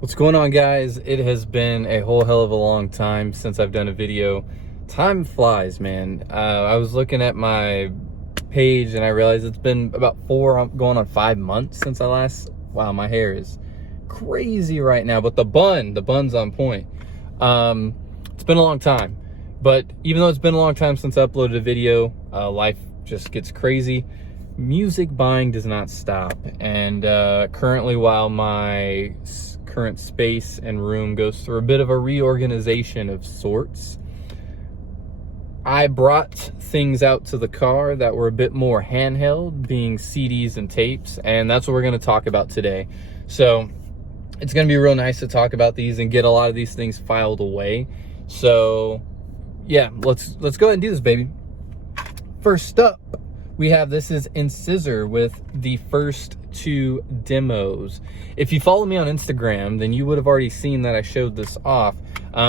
What's going on, guys? It has been a whole hell of a long time since I've done a video. Time flies, man. I was looking at my page and I realized it's been about going on 5 months since I last. Wow, my hair is crazy right now, but the bun's on point. It's been a long time, but even though it's been a long time since I uploaded a video, life just gets crazy. Music buying does not stop, and currently, while my current space and room goes through a bit of a reorganization of sorts, I brought things out to the car that were a bit more handheld, being CDs and tapes, and that's what we're going to talk about today. So it's going to be real nice to talk about these and get a lot of these things filed away. So yeah, let's go ahead and do this, baby. First up, we have, this is in Scissor with the first 2 demos. If you follow me on Instagram, then you would have already seen that I showed this off.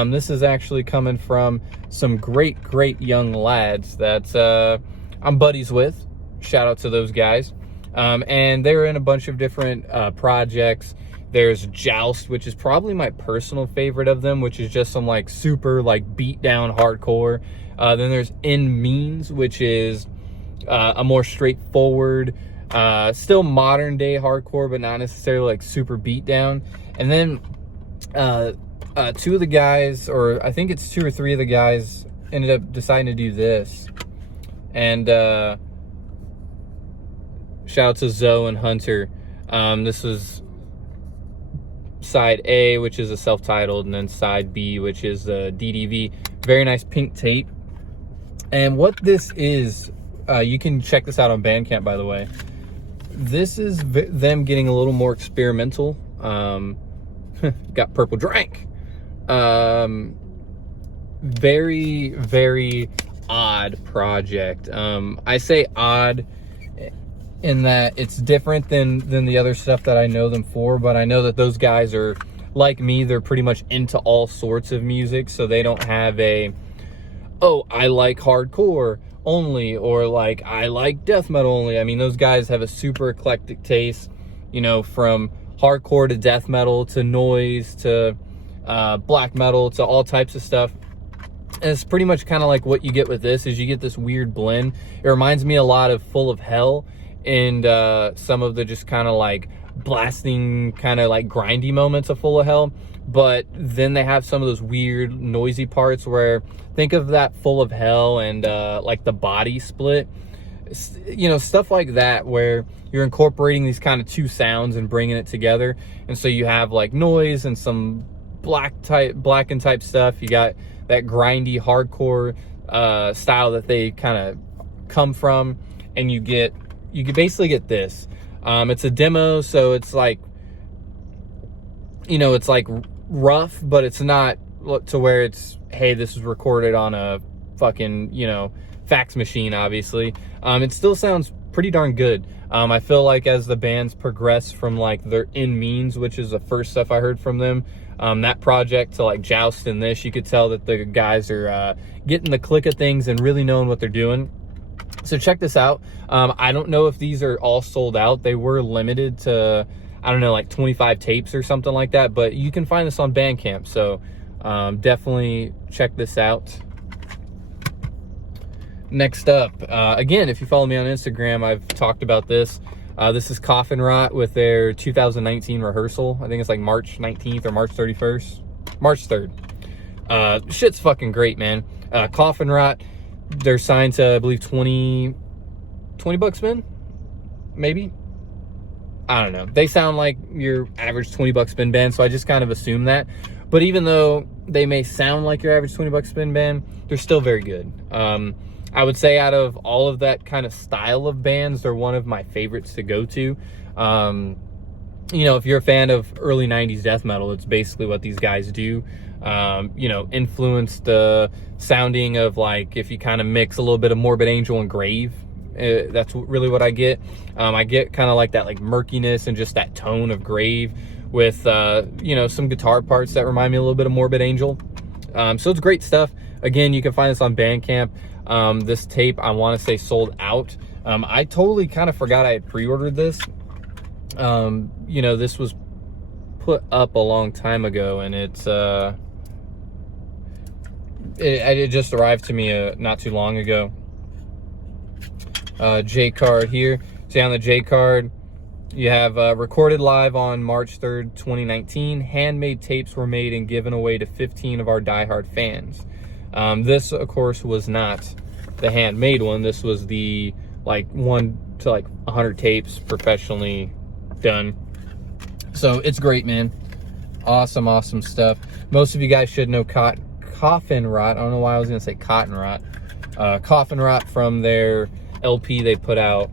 This is actually coming from some great young lads that I'm buddies with. Shout out to those guys. And they're in a bunch of different projects. There's Joust, which is probably my personal favorite of them, which is just some like super like beat down hardcore. Then there's In Means, which is a more straightforward, still modern day hardcore, but not necessarily like super beat down. And then 2 of the guys, or I think it's 2 or 3 of the guys, ended up deciding to do this. And shout out to Zoe and Hunter. This was side A, which is a self-titled, and then side B, which is a DDV. Very nice pink tape. And what this is, you can check this out on Bandcamp, by the way. This is them getting a little more experimental. Got Purple Drank. Very odd project. I say odd in that it's different than the other stuff that I know them for, but I know that those guys are like me. They're pretty much into all sorts of music, so they don't have a, oh, I like hardcore only, or like I like death metal only. I mean, those guys have a super eclectic taste, you know, from hardcore to death metal to noise to black metal to all types of stuff. And it's pretty much kind of like what you get with this, is you get this weird blend. It reminds me a lot of Full of Hell, and some of the just kind of like blasting, kind of like grindy moments of Full of Hell. But then they have some of those weird noisy parts where, think of that Full of Hell and like the Body Split, you know, stuff like that, where you're incorporating these kind of 2 sounds and bringing it together. And so you have like noise and some blackened type stuff. You got that grindy hardcore style that they kind of come from, and you can basically get this. It's a demo, so it's like, you know, it's like rough, but it's not to where it's, hey, this is recorded on a fucking, you know, fax machine, obviously. It still sounds pretty darn good. I feel like as the bands progress from like their In Means, which is the first stuff I heard from them, that project, to like Joust and this, you could tell that the guys are getting the click of things and really knowing what they're doing. So check this out. I don't know if these are all sold out. They were limited to, I don't know, like 25 tapes or something like that, but you can find this on Bandcamp. So definitely check this out. Next up, again, if you follow me on Instagram, I've talked about this. This is Coffin Rot with their 2019 rehearsal. I think it's like March 19th or March 31st. March 3rd. Shit's fucking great, man. Coffin Rot, they're signed to, I believe, 20 bucks, man? Maybe? I don't know. They sound like your average 20 buck spin band, so I just kind of assume that. But even though they may sound like your average 20 buck spin band, they're still very good. I would say out of all of that kind of style of bands, they're one of my favorites to go to. You know, if you're a fan of early 90s death metal, it's basically what these guys do. You know, influenced the sounding of, like, if you kind of mix a little bit of Morbid Angel and Grave, that's really what I get. I get kind of like that, like, murkiness and just that tone of Grave with, you know, some guitar parts that remind me a little bit of Morbid Angel. So it's great stuff. Again, you can find this on Bandcamp. This tape, I want to say, sold out. I totally kind of forgot I had pre-ordered this. You know, this was put up a long time ago, and it just arrived to me not too long ago. J card here. See on the J card, you have recorded live on March 3rd, 2019. Handmade tapes were made and given away to 15 of our diehard fans. This, of course, was not the handmade one. This was the 1 to 100 tapes professionally done. So it's great, man. Awesome stuff. Most of you guys should know Coffin Rot. I don't know why I was gonna say Cotton Rot. Coffin Rot from their LP they put out.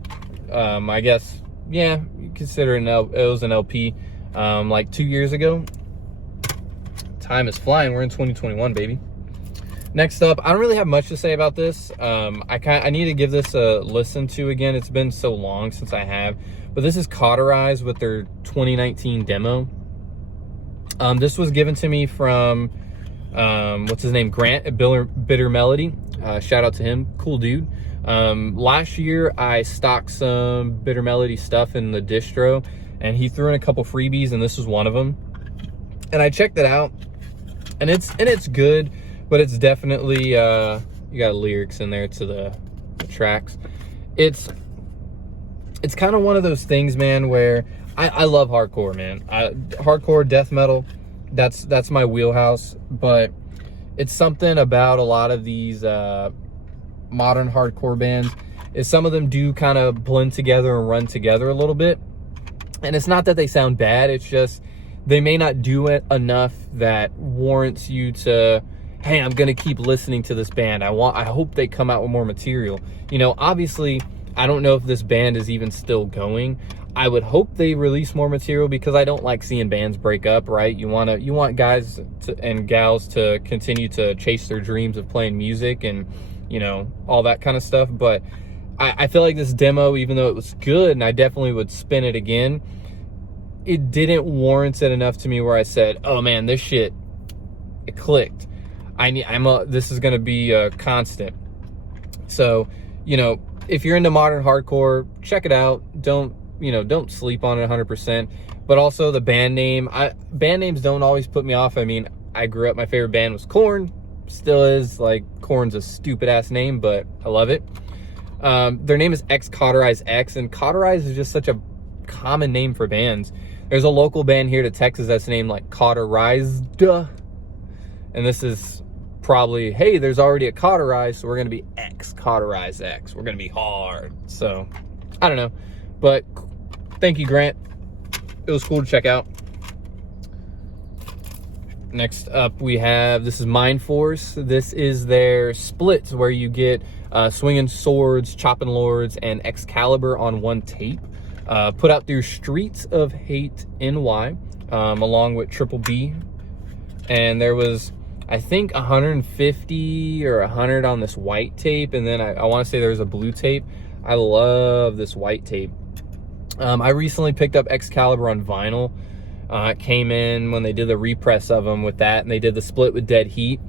I guess, yeah, you consider it was an LP like 2 years ago. Time is flying. We're in 2021, baby. Next up, I don't really have much to say about this. I need to give this a listen to again. It's been so long since I have. But this is Cauterized with their 2019 demo. This was given to me from what's his name, Grant at Bitter Melody. Shout out to him, cool dude. Last year I stocked some Bitter Melody stuff in the distro, and he threw in a couple freebies, and this was one of them. And I checked it out, and it's good, but it's definitely you got lyrics in there to the tracks. It's kind of one of those things, man, where I love hardcore, man. Hardcore death metal, that's my wheelhouse. But it's something about a lot of these modern hardcore bands is some of them do kind of blend together and run together a little bit. And it's not that they sound bad, it's just they may not do it enough that warrants you to, hey, I'm gonna keep listening to this band. I hope they come out with more material. You know, obviously I don't know if this band is even still going. I would hope they release more material, because I don't like seeing bands break up, right? You want guys and gals to continue to chase their dreams of playing music and, you know, all that kind of stuff. But I feel like this demo, even though it was good and I definitely would spin it again, it didn't warrant it enough to me where I said, oh man, this shit, it clicked. This is gonna be a constant. So, you know, if you're into modern hardcore, check it out. Don't sleep on it 100%. But also the band name, band names don't always put me off. I mean, I grew up, my favorite band was Korn, still is. Like, Korn's a stupid ass name, but I love it. Their name is Cauterized X, and Cauterized is just such a common name for bands. There's a local band here to Texas that's named like Cauterized, and this is probably, hey, there's already a Cauterized, so we're gonna be Cauterized X. We're gonna be hard. So I don't know, but thank you, Grant. It was cool to check out. Next up we have, this is Mind Force. This is their splits where you get Swinging Swords, Chopping Lords, and Excalibur on one tape. Put out through Streets of Hate NY, along with Triple B. And there was, I think, 150 or 100 on this white tape, and then I want to say there's a blue tape. I love this white tape. I recently picked up Excalibur on vinyl. It came in when they did the repress of them with that, and they did the split with Dead Heat.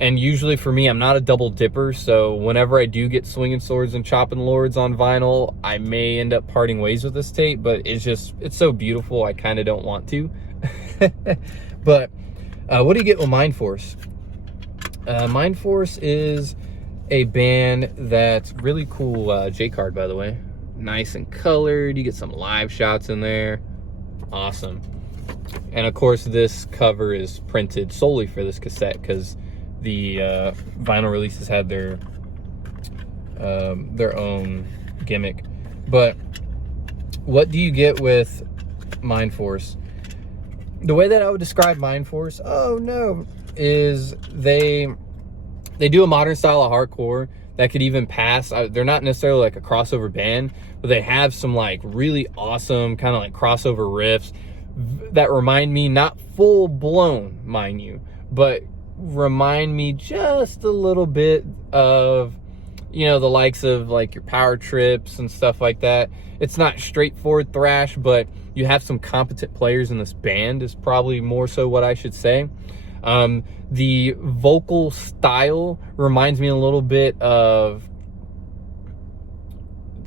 And usually for me, I'm not a double dipper, so whenever I do get Swinging Swords and Chopping Lords on vinyl, I may end up parting ways with this tape, but it's so beautiful, I kind of don't want to. But what do you get with Mind Force? Mind Force is a band that's really cool. J-card, by the way. Nice and colored. You get some live shots in there. Awesome. And of course, this cover is printed solely for this cassette, because the vinyl releases had their own gimmick. But what do you get with Mind Force? The way that I would describe Mind Force, is they do a modern style of hardcore that could even pass. They're not necessarily like a crossover band, but they have some like really awesome kind of like crossover riffs that remind me, not full blown, mind you, but remind me just a little bit of, you know, the likes of like your Power Trips and stuff like that. It's not straightforward thrash, but you have some competent players in this band is probably more so what I should say. The vocal style reminds me a little bit of,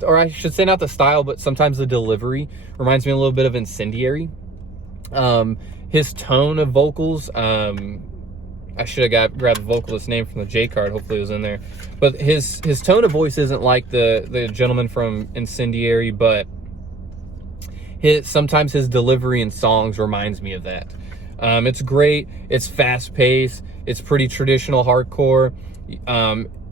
or I should say not the style, but sometimes the delivery reminds me a little bit of Incendiary. His tone of vocals, I should have grabbed the vocalist name from the J card. Hopefully it was in there. But his tone of voice isn't like the gentleman from Incendiary, but sometimes his delivery in songs reminds me of that. It's great. It's fast paced. It's pretty traditional hardcore.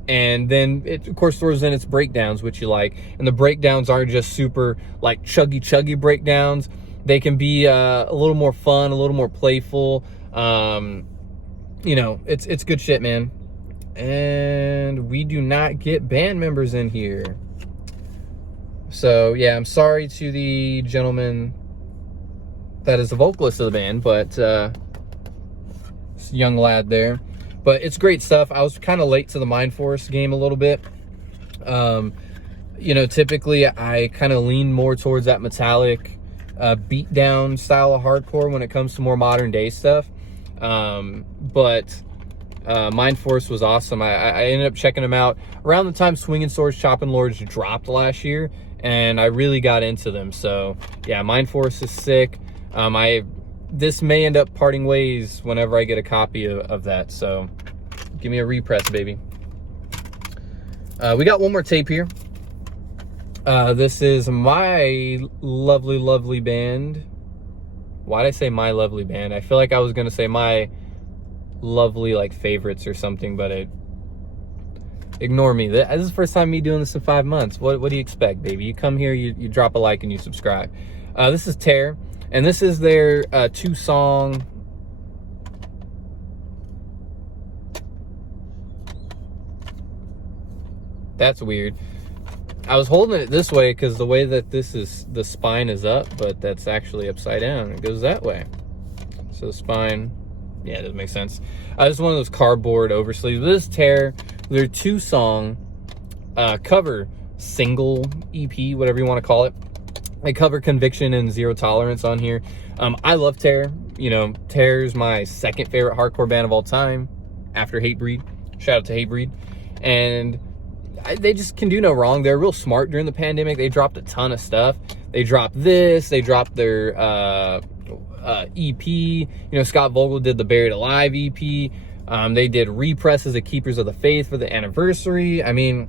And then it, of course, throws in its breakdowns, which you like. And the breakdowns aren't just super like chuggy breakdowns. They can be a little more fun, a little more playful. You know, it's good shit, man. And we do not get band members in here. So, yeah, I'm sorry to the gentleman that is the vocalist of the band, but this young lad there. But it's great stuff. I was kind of late to the Mind Force game a little bit. You know, typically I kind of lean more towards that metallic beatdown style of hardcore when it comes to more modern day stuff. But Mind Force was awesome. I ended up checking them out around the time Swinging Swords, Chopping Lords dropped last year, and I really got into them. So yeah, Mind Force is sick. This may end up parting ways whenever I get a copy of that. So give me a repress, baby. We got one more tape here. This is My Lovely Band. Why did I say My Lovely Band? I feel like I was going to say My Lovely like favorites or something, but ignore me. This is the first time me doing this in 5 months. What do you expect, baby? You come here, you drop a like and you subscribe. This is Tear, and this is their 2-song. That's weird. I was holding it this way because the way that the spine is up, but that's actually upside down. It goes that way. So the spine, yeah, it doesn't make sense. This is one of those cardboard oversleeves. This is Tear. Their 2-song cover single EP, whatever you want to call it. They cover Conviction and Zero Tolerance on here. I love Tear. You know, Tear's my second favorite hardcore band of all time after Hatebreed. Shout out to Hatebreed. And they just can do no wrong. They're real smart during the pandemic. They dropped a ton of stuff. They dropped this. They dropped their EP. You know, Scott Vogel did the Buried Alive EP. They did represses of Keepers of the Faith for the anniversary. I mean,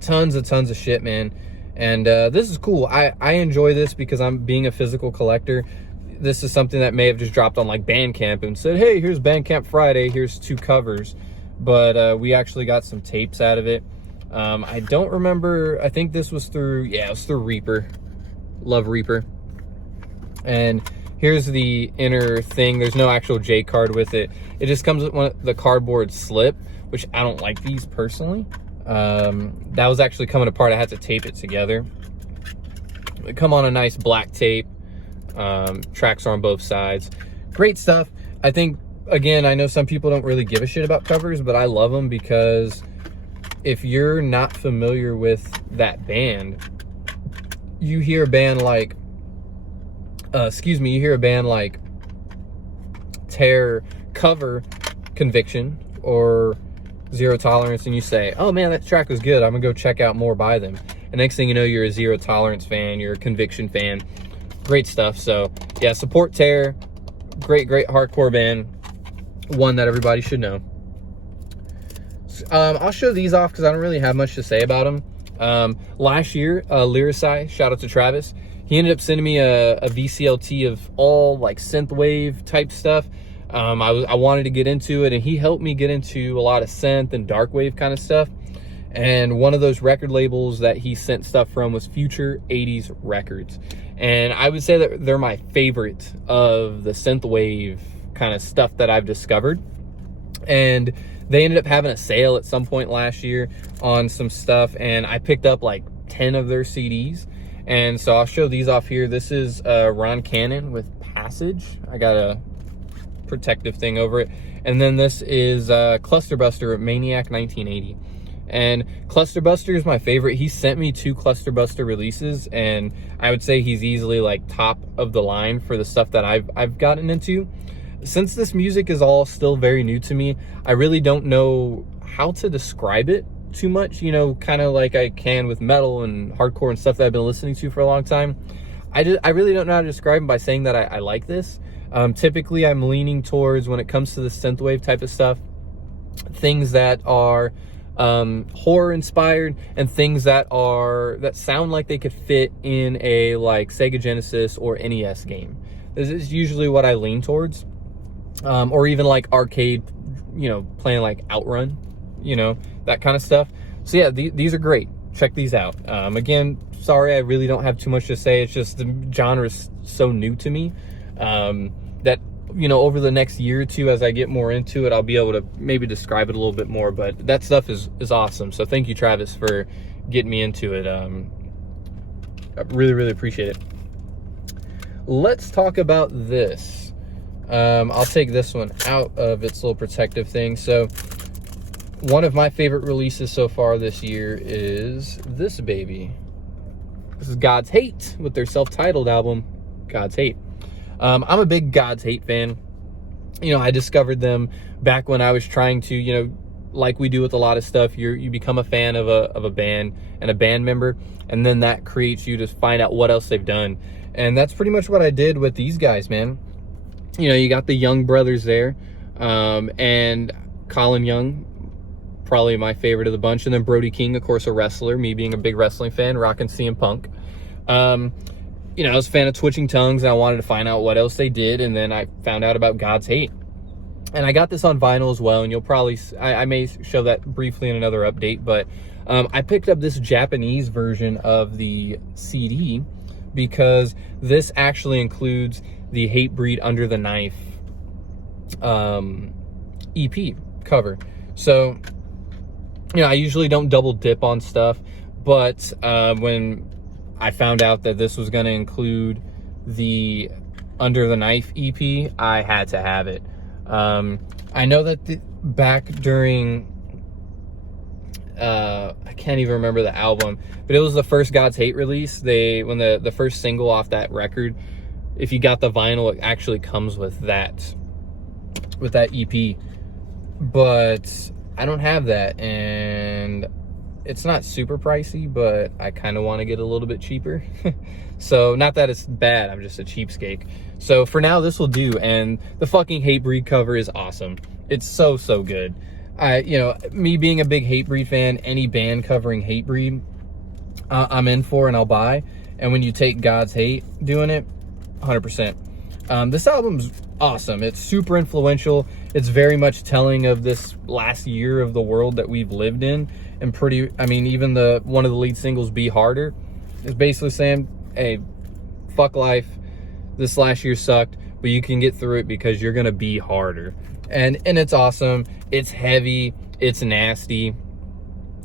tons of shit, man. And this is cool. I enjoy this because I'm being a physical collector. This is something that may have just dropped on like Bandcamp and said, hey, here's Bandcamp Friday. Here's 2 covers. But we actually got some tapes out of it. I don't remember. I think this was through, yeah, it was through Reaper. Love Reaper. And here's the inner thing. There's no actual J card with it. It just comes with the cardboard slip, which I don't like these personally. That was actually coming apart. I had to tape it together. They come on a nice black tape. Tracks are on both sides. Great stuff. I think, again, I know some people don't really give a shit about covers, but I love them because if you're not familiar with that band, you hear a band like, you hear a band like Tear cover Conviction or Zero Tolerance, and you say, oh man, that track was good, I'm gonna go check out more by them. And next thing you know, you're a Zero Tolerance fan, you're a Conviction fan. Great stuff. So yeah, support Tear. Great hardcore band. One that everybody should know. I'll show these off because I don't really have much to say about them. Last year, Lyrici, shout out to Travis, he ended up sending me a VCLT of all like synthwave type stuff. I wanted to get into it, and he helped me get into a lot of synth and darkwave kind of stuff. And one of those record labels that he sent stuff from was Future 80s Records. And I would say that they're my favorite of the synthwave kind of stuff that I've discovered. And they ended up having a sale at some point last year on some stuff, and I picked up like 10 of their CDs. And so I'll show these off here. This is Ron Cannon with Passage. I got a protective thing over it. And then this is Clusterbuster Maniac 1980. And Clusterbuster is my favorite. He sent me 2 Clusterbuster releases, and I would say he's easily like top of the line for the stuff that I've gotten into. Since this music is all still very new to me, I really don't know how to describe it too much, you know, kind of like I can with metal and hardcore and stuff that I've been listening to for a long time. I really don't know how to describe them by saying that I like this. Typically, I'm leaning towards, when it comes to the synthwave type of stuff, things that are horror inspired, and things that sound like they could fit in a like Sega Genesis or NES game. This is usually what I lean towards, or even like arcade, playing like Outrun, that kind of stuff. So yeah, these are great. Check these out. Again, sorry, I really don't have too much to say. It's just the genre is so new to me, that over the next year or two, as I get more into it, I'll be able to maybe describe it a little bit more. But that stuff is awesome. So thank you, Travis, for getting me into it. I really appreciate it. Let's talk about this. I'll take this one out of its little protective thing. So one of my favorite releases so far this year is this baby. This is God's Hate with their self-titled album, God's Hate. I'm a big God's Hate fan. I discovered them back when I was trying to, like we do with a lot of stuff, you become a fan of a band and a band member, and then that creates you to find out what else they've done. And that's pretty much what I did with these guys, man. You got the Young brothers there, and Colin Young, probably my favorite of the bunch, and then Brody King, of course, a wrestler, me being a big wrestling fan, rocking CM Punk. I was a fan of Twitching Tongues, and I wanted to find out what else they did, and then I found out about God's Hate. And I got this on vinyl as well, and you'll probably, I may show that briefly in another update, but I picked up this Japanese version of the CD because this actually includes the Hatebreed Under the Knife EP cover. So, I usually don't double dip on stuff, but when I found out that this was going to include the Under the Knife EP, I had to have it. I know that back during, I can't even remember the album, but it was the first God's Hate release. When the first single off that record, if you got the vinyl, it actually comes with that EP. But I don't have that, and it's not super pricey, but I kind of want to get a little bit cheaper. So not that it's bad, I'm just a cheapskate. So for now, this will do. And the fucking Hatebreed cover is awesome. It's so good. Me being a big Hatebreed fan, any band covering Hatebreed, I'm in for and I'll buy. And when you take God's Hate doing it, 100%. This album's awesome. It's super influential. It's very much telling of this last year of the world that we've lived in. And even one of the lead singles, Be Harder, is basically saying, hey, fuck life. This last year sucked, but you can get through it because you're gonna be harder. And it's awesome. It's heavy. It's nasty.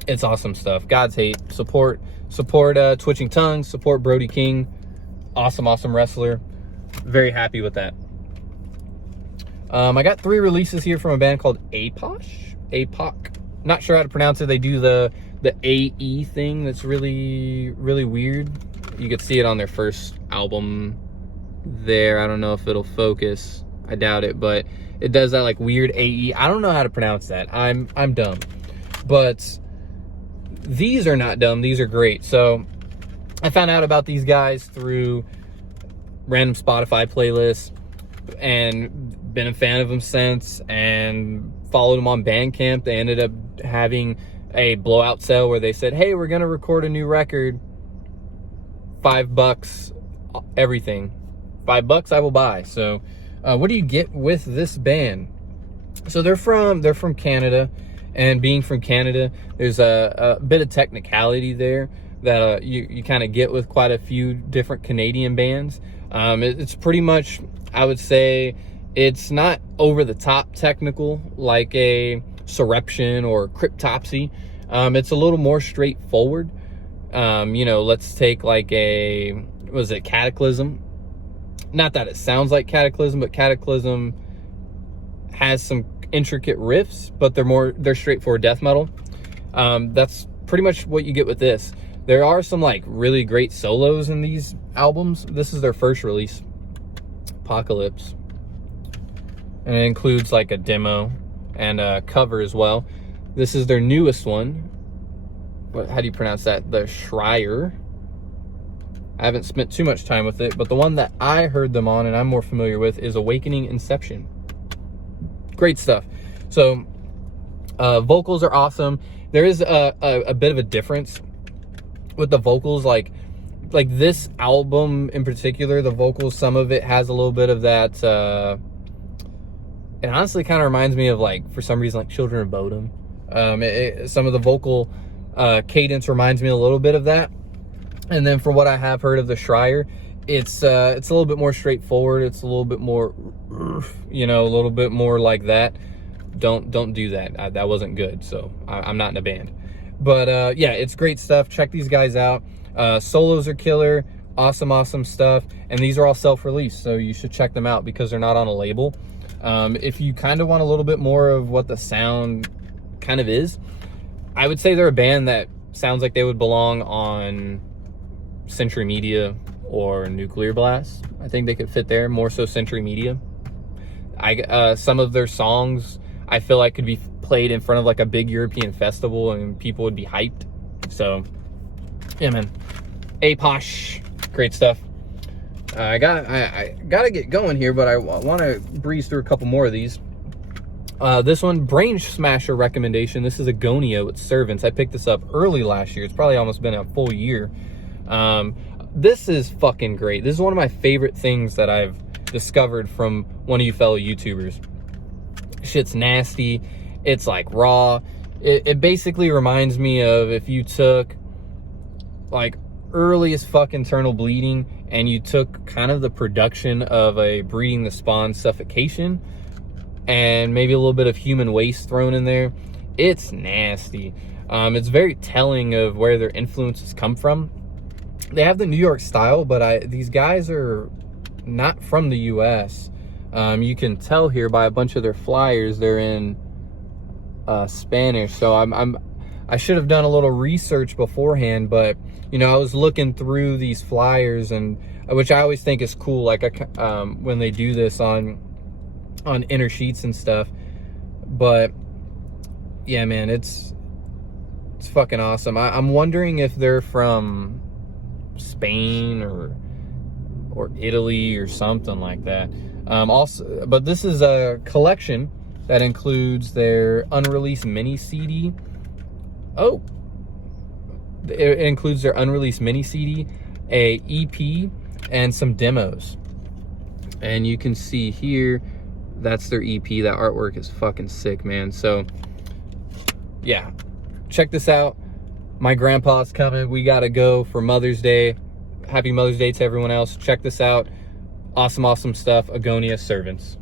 It's awesome stuff. God's Hate. Support Twitching Tongues. Support Brody King. Awesome wrestler. Very happy with that. I got 3 releases here from a band called Apoc. Not sure how to pronounce it. They do the AE thing that's really weird. You could see it on their first album there. I don't know if it'll focus. I doubt it, but it does that like weird AE. I don't know how to pronounce that. I'm dumb. But these are not dumb. These are great. So I found out about these guys through random Spotify playlists and been a fan of them since, and followed them on Bandcamp. They ended up having a blowout sale where they said, hey, we're gonna record a new record, $5 everything. $5 I will buy. So what do you get with this band? So they're from Canada, and being from Canada, there's a bit of technicality there that you kind of get with quite a few different Canadian bands. It's pretty much, I would say, it's not over the top technical like a Surreption or Cryptopsy. It's a little more straightforward. Let's take like Cataclysm. Not that it sounds like Cataclysm, but Cataclysm has some intricate riffs, but they're straightforward death metal. That's pretty much what you get with this. There are some like really great solos in these albums. This is their first release, Apocalypse, and it includes like a demo and a cover as well. This is their newest one. How do you pronounce that? The Schreier. I haven't spent too much time with it, but the one that I heard them on and I'm more familiar with is Awakening Inception. Great stuff. So vocals are awesome. There is a bit of a difference with the vocals, like this album in particular, the vocals, some of it has a little bit of that, it honestly kind of reminds me of, like, for some reason, like Children of Bodom. Some of the vocal cadence reminds me a little bit of that. And then for what I have heard of the Schreier, it's a little bit more straightforward. It's a little bit more, you know, a little bit more like that. Don't do that. That wasn't good. So I'm not in a band. But yeah, it's great stuff. Check these guys out. Solos are killer. Awesome stuff. And these are all self-released, so you should check them out because they're not on a label. If you kind of want a little bit more of what the sound kind of is, I would say they're a band that sounds like they would belong on Century Media or Nuclear Blast. I think they could fit there, more so Century Media. Some of their songs I feel like could be played in front of like a big European festival and people would be hyped. So yeah, man. Apoc, great stuff. I gotta get going here, but I want to breeze through a couple more of these. This one, Brain Smasher recommendation. This is Agonia with Servants. I picked this up early last year. It's probably almost been a full year. This is fucking great. This is one of my favorite things that I've discovered from one of you fellow YouTubers. Shit's nasty. It's like raw. It basically reminds me of if you took like early as fuck Internal Bleeding and you took kind of the production of a Breeding the Spawn Suffocation and maybe a little bit of Human Waste thrown in there. It's nasty. It's very telling of where their influences come from. They have the New York style, but these guys are not from the US. You can tell here by a bunch of their flyers they're in Spanish. So I should have done a little research beforehand, but you know, I was looking through these flyers, and which I always think is cool, like when they do this on inner sheets and stuff. But yeah, man, it's fucking awesome. I'm wondering if they're from Spain or Italy or something like that. Also, but this is a collection that includes their unreleased mini CD. Oh, it includes their unreleased mini CD, a EP, and some demos. And you can see here, that's their EP. That artwork is fucking sick, man. So yeah, check this out. My grandpa's coming. We gotta go for Mother's Day. Happy Mother's Day to everyone else. Check this out. Awesome stuff. Agonia, Servants.